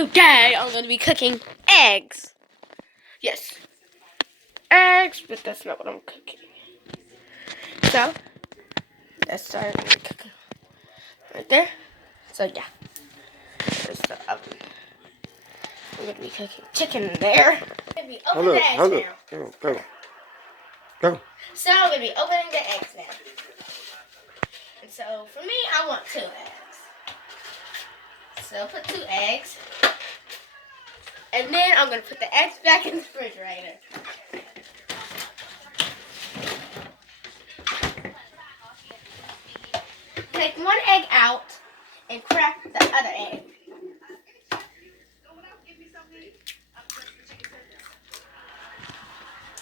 Today I'm going to be cooking eggs. Yes, eggs, but that's not what I'm cooking. So, let's start cooking right there. So yeah, there's the oven. I'm going to be cooking chicken in there. I'm going to be opening the eggs now. Go. So I'm going to be opening the eggs now. And so for me, I want 2 eggs. So put 2 eggs. And then I'm going to put the eggs back in the refrigerator. Take 1 egg out and crack the other egg.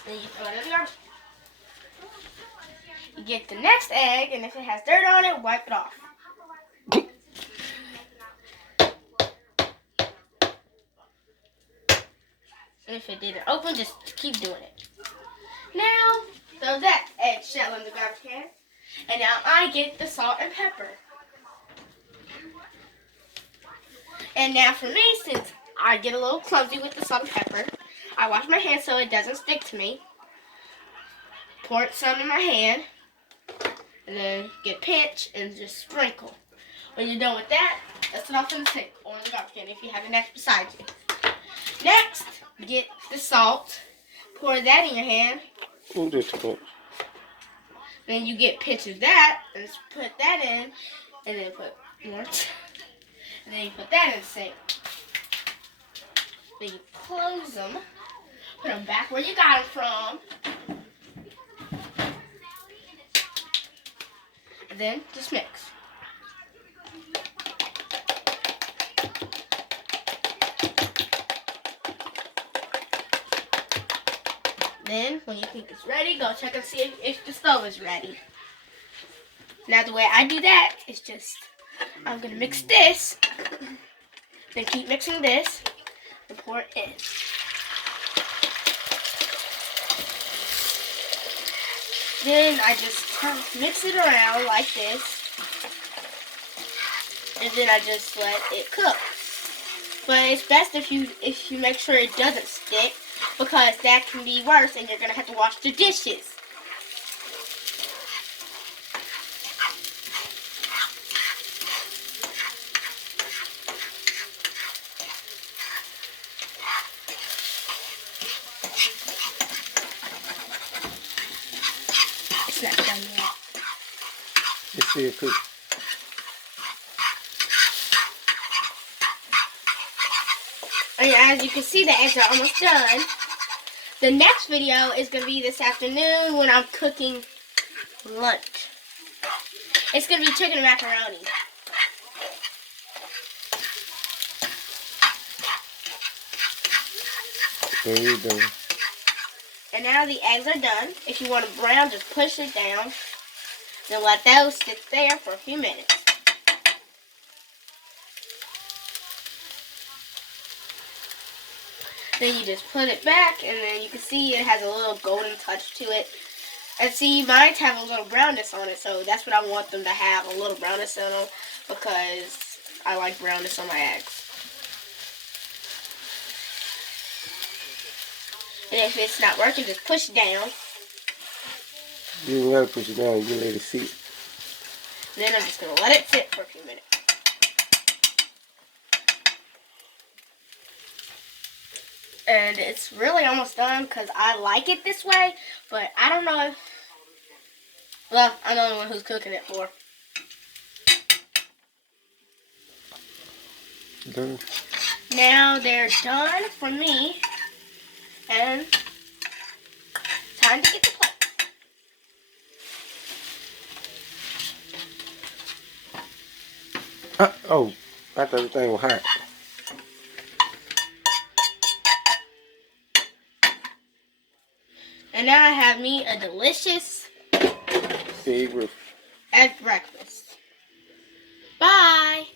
Then you throw it in the garbage. You get the next egg, and if it has dirt on it, wipe it off. And if it didn't open, just keep doing it. Now, throw that egg shell in the garbage can. And now I get the salt and pepper. And now for me, since I get a little clumsy with the salt and pepper, I wash my hands so it doesn't stick to me. Pour some in my hand. And then get a pinch and just sprinkle. When you're done with that, dust it off in the sink or in the garbage can if you have an egg beside you. Next, get the salt. Pour that in your hand. Then you get pinch of that and just put that in. And then put more. And then you put that in the sink. Then you close them. Put them back where you got them from. And then just mix. Then, when you think it's ready, go check and see if the stove is ready. Now, the way I do that is just, I'm going to mix this, then keep mixing this, and pour it in. Then I just mix it around like this, and then I just let it cook. But it's best if you make sure it doesn't stick, because that can be worse and you're going to have to wash the dishes. It's not done yet. Let's see it cook. And as you can see, the eggs are almost done. The next video is going to be this afternoon when I'm cooking lunch. It's going to be chicken and macaroni. There you go. And now the eggs are done. If you want them brown, just push it down. Then let those sit there for a few minutes. Then you just put it back, and then you can see it has a little golden touch to it. And see, mine have a little brownness on it, so that's what I want them to have, a little brownness on them, because I like brownness on my eggs. And if it's not working, just push it down. You don't gotta push it down, you can let it sit. Then I'm just going to let it sit for a few minutes. And it's really almost done because I like it this way, but I don't know if, well, I'm the only one who's cooking it for. Done. Now they're done for me, and time to get the plate. Oh, I thought the thing was hot. And now I have me a delicious egg breakfast. Bye.